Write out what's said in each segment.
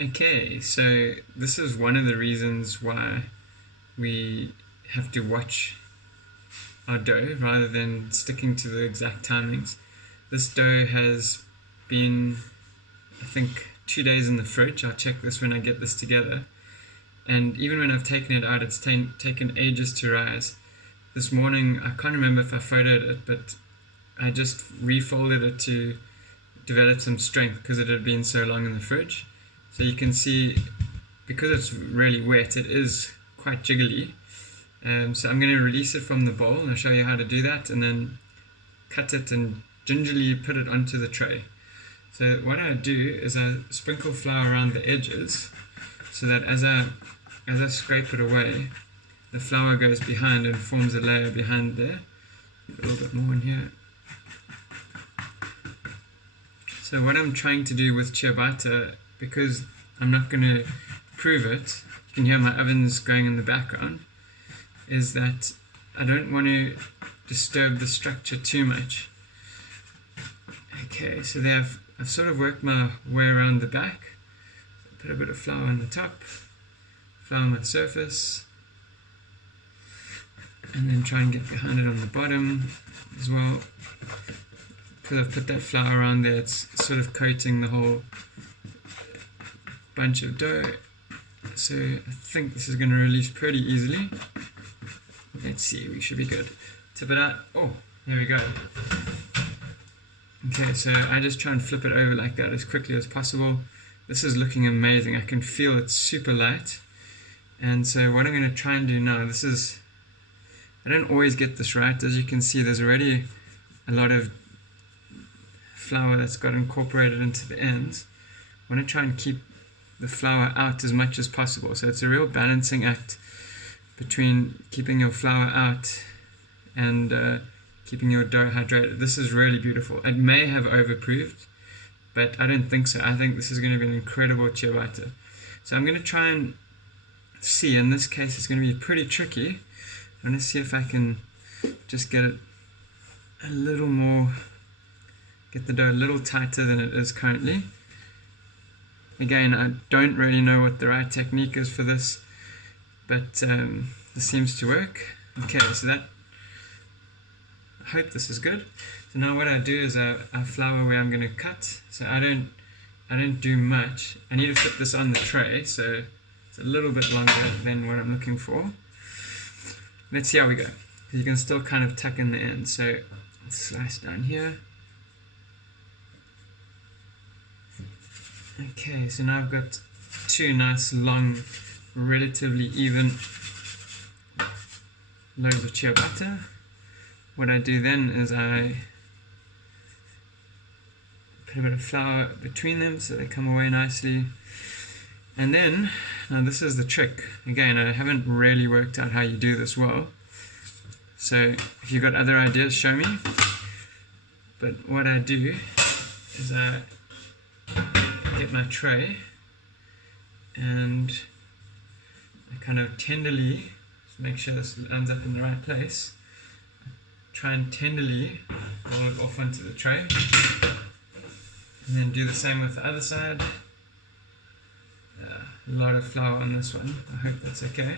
Okay, so this is one of the reasons why we have to watch our dough rather than sticking to the exact timings. This dough has been, I think, 2 days in the fridge. I'll check this when I get this together. And even when I've taken it out, it's taken ages to rise. This morning, I can't remember if I photoed it, but I just refolded it to develop some strength because it had been so long in the fridge. So you can see, because it's really wet, it is quite jiggly. So I'm going to release it from the bowl, and I'll show you how to do that, and then cut it and gingerly put it onto the tray. So what I do is I sprinkle flour around the edges, so that as I scrape it away, the flour goes behind and forms a layer behind there. A little bit more in here. So what I'm trying to do with ciabatta, because I'm not going to prove it, you can hear my ovens going in the background, is that I don't want to disturb the structure too much. Okay, so there I've sort of worked my way around the back. Put a bit of flour on the top, flour on my surface, and then try and get behind it on the bottom as well. Because I've put that flour around there, it's sort of coating the whole bunch of dough. So I think this is going to release pretty easily. Let's see, we should be good. Tip it out. Oh, there we go. Okay, so I just try and flip it over like that as quickly as possible. This is looking amazing. I can feel it's super light. And so what I'm going to try and do now, I don't always get this right. As you can see, there's already a lot of flour that's got incorporated into the ends. I want to try and keep the flour out as much as possible. So it's a real balancing act between keeping your flour out and keeping your dough hydrated. This is really beautiful. It may have overproofed, but I don't think so. I think this is going to be an incredible ciabatta. So I'm going to try and see. In this case, it's going to be pretty tricky. I'm going to see if I can just get it a little more, get the dough a little tighter than it is currently. Again, I don't really know what the right technique is for this, but this seems to work. Okay, so I hope this is good. So now what I do is I flour where I'm going to cut. So I don't do much. I need to fit this on the tray, so it's a little bit longer than what I'm looking for. Let's see how we go. You can still kind of tuck in the end. So let's slice down here. Okay, so now I've got two nice long, relatively even loaves of ciabatta. What I do then is I put a bit of flour between them so they come away nicely. And then, now this is the trick. Again, I haven't really worked out how you do this well. So if you've got other ideas, show me. But what I do is I get my tray and I kind of tenderly, just make sure this lands up in the right place, try and tenderly roll it off onto the tray, and then do the same with the other side. A lot of flour on this one, I hope that's okay.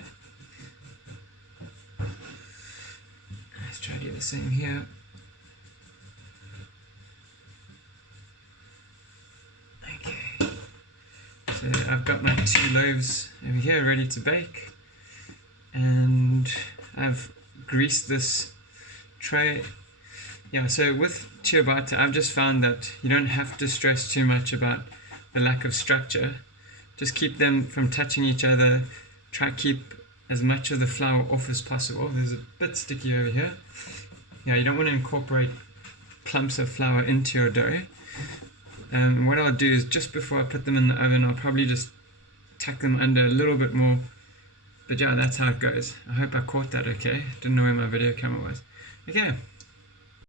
Let's try to do the same here. Okay, so I've got my two loaves over here ready to bake, and I've greased this tray. Yeah, so with ciabatta, I've just found that you don't have to stress too much about the lack of structure. Just keep them from touching each other. Try to keep as much of the flour off as possible. There's a bit sticky over here. Yeah, you don't want to incorporate clumps of flour into your dough. What I'll do is just before I put them in the oven, I'll probably just tuck them under a little bit more. But yeah, that's how it goes. I hope I caught that okay. Didn't know where my video camera was. Okay.